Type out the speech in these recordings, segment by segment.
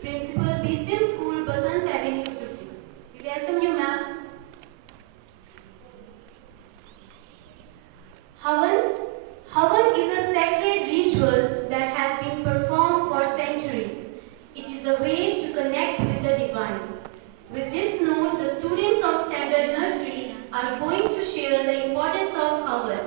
Principal BCM School, Basant Avenue, Dublin. We welcome you, ma'am. Havan is a sacred ritual that has been performed for centuries. It is a way to connect with the divine. With this note, the students of Standard Nursery are going to share the importance of Havan.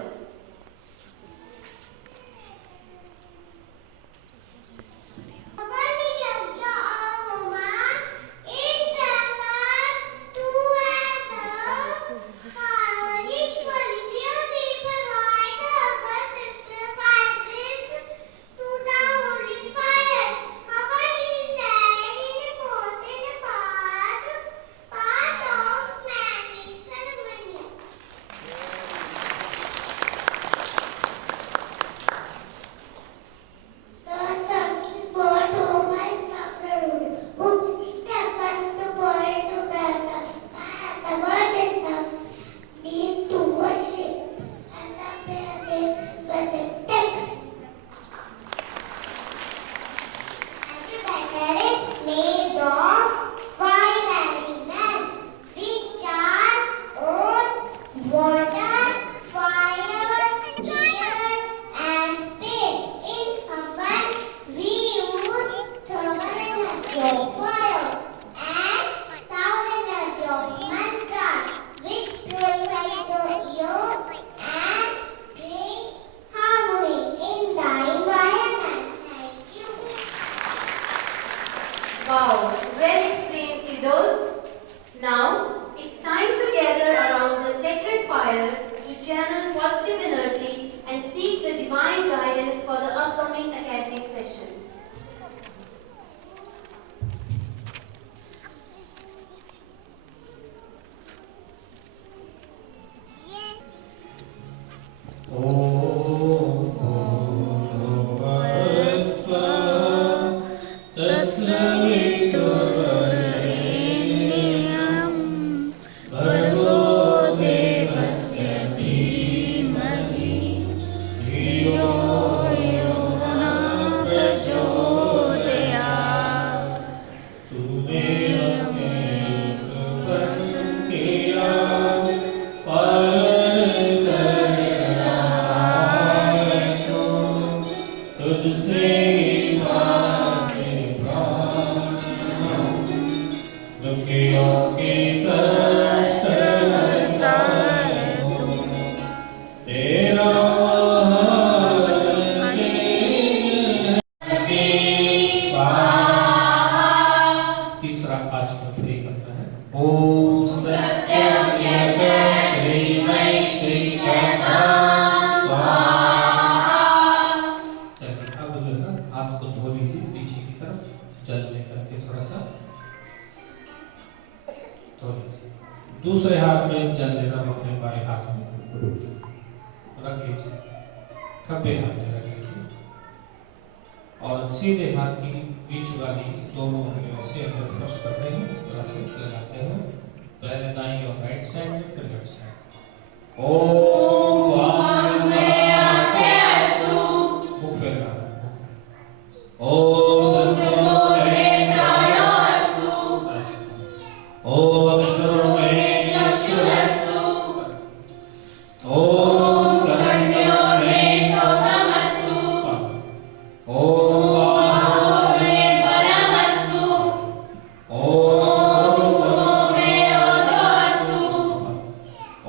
Wow, well explained, kiddos. Now, it's time to gather around the sacred fire to channel positive energy and seek the divine guidance for the upcoming academic session. दूसरे हाथ में जल लेना, अपने बाएं हाथ में रख लीजिए, खब्बे हाथ में रख लीजिए और सीधे हाथ की बीच वाली दोनों उंगलियों से स्पर्श करते हैं, इस तरह से लगाते हैं। पहले दाईं और राइट साइड, फिर लेफ्ट साइड। ओम वामे आसे अस्तु। मुख फेरना। ओम दशोरे प्राणो अस्तु। ओम अक्षरो में चक्षुरस्तु। ओम कर्ण्यो में श्रोत्रमस्तु। ओम बाहो में बलमस्तु। ओम भुवो में ओजोऽस्तु।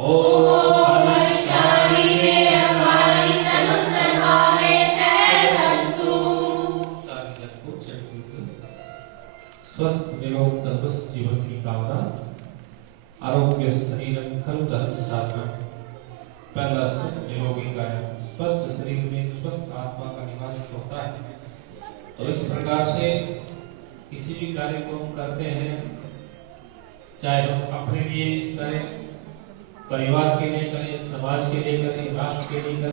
ओम अष्टानि में अंगानि तनुसर्वा में सहसन्तु। स्वस्थ निरोग तंदुरुस्त जीवन की कामना, आरोग्य शरीरम खलु धर्म साधना। पहला सुख निरोगी काया, स्वस्थ शरीर में स्वस्थ आत्मा का निवास होता है। तो इस प्रकार से किसी भी कार्य को हम करते हैं, चाहे हम अपने लिए करें, परिवार के लिए करें, समाज के लिए करें, राष्ट्र के लिए करें।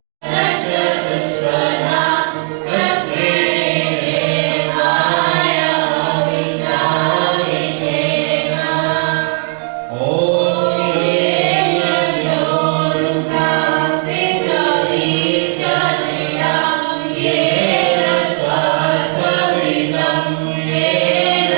Yeah.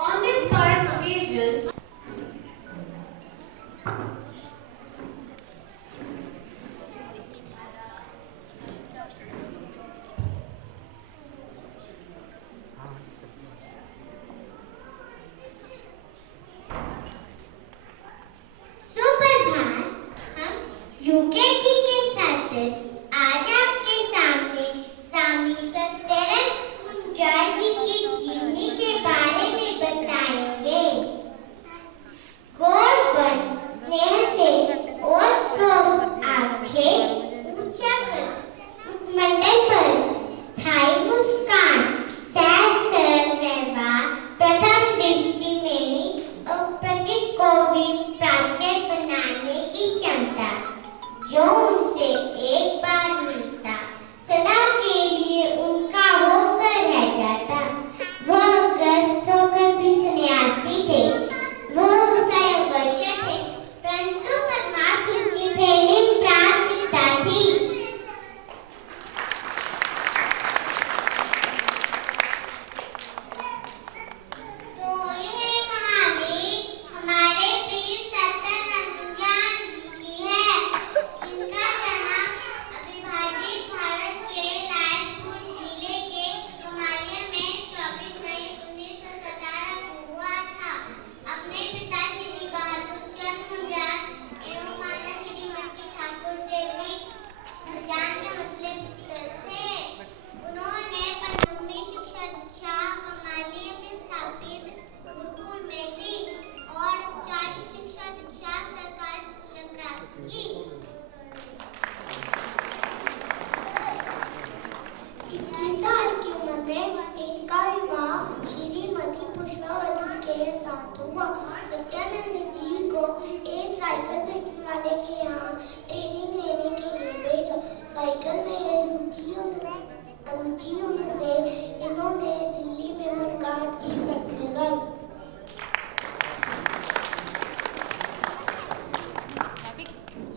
On this pious occasion, UKT के छात्र आज आपके सामने स्वामी सत्यानंद मुंजाल जी की जीवनी के बारे में बताएंगे। कोट वन स्नेह से और प्रोग आंखें ऊंचा कर मुखमंडल पर स्थायी मुस्कान सहज सरल व्यवहार प्रथम दृष्टि में ही अप्रतित को भी प्राच्य बनाने की क्षमता जो उनसे एक बार मिलता सदा के लिए उनका होकर रह जाता। वह ग्रस्त होकर भी सन्यासी थे, वह स्वयं वैश्य थे, परंतु परमात्मा की पहली प्राथमिकता थी। तो यह कहानी हमारे वीर सत्यानंद मुंजाल जी की है, जिनका जन्म अविभाजित भारत के लायलपुर जिले के कमालिया में 24 मई 1917 को हुआ था। अपने पिता श्री बहादुर चंद मुंजाल एवं माता श्रीमती ठाकुर देवी मुंजाल के मतले पुत्र थे। उन्होंने प्राथमिक शिक्षा दीक्षा कमालिया में स्थापित गुरुकुल में ली और औपचारिक शिक्षा दीक्षा सरकारी स्कूल में प्राप्त की। 21 साल की उम्र में इनका विवाह श्रीमती पुष्पावती के साथ हुआ। सत्यानंद जी को एक साइकिल बेचने वाले के यहाँ ट्रेनिंग लेने के लिए भेजा। साइकिल में रुचि होने से इन्होंने दिल्ली में मडगांव की फैक्ट्री लगाई।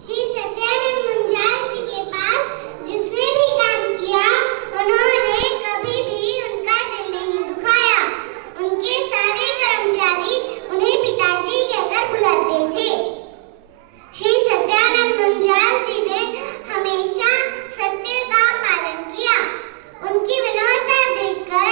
श्री सत्यानंद मुंजाल जी के पास जिसने भी काम किया उन्होंने कभी भी उनका दिल नहीं दुखाया। उनके सारे कर्मचारी उन्हें पिताजी कहकर बुलाते थे। श्री सत्यानंद मुंजाल जी ने हमेशा सत्य का पालन किया। उनकी विनम्रता देखकर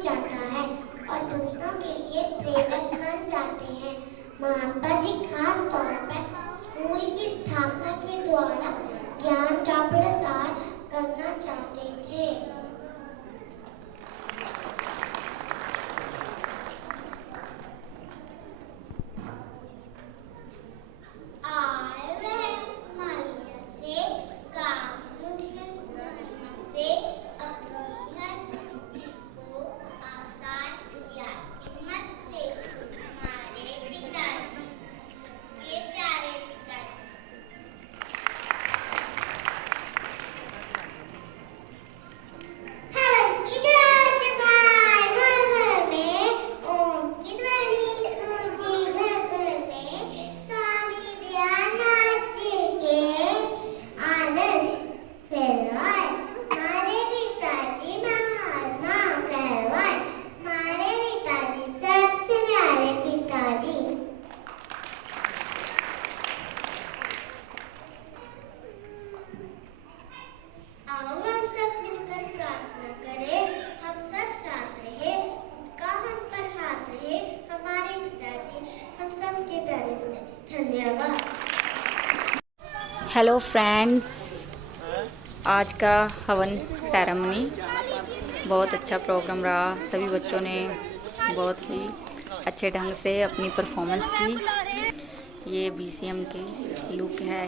जाता है और दूसरों के लिए प्रेरक बन जाते हैं। महात्मा जी खास तौर पर स्कूल की स्थापना के द्वारा ज्ञान का प्रसार करना चाहते थे। हेलो फ्रेंड्स, आज का हवन सेरेमनी बहुत अच्छा प्रोग्राम रहा। सभी बच्चों ने बहुत ही अच्छे ढंग से अपनी परफॉर्मेंस की। ये BCM की लुक है।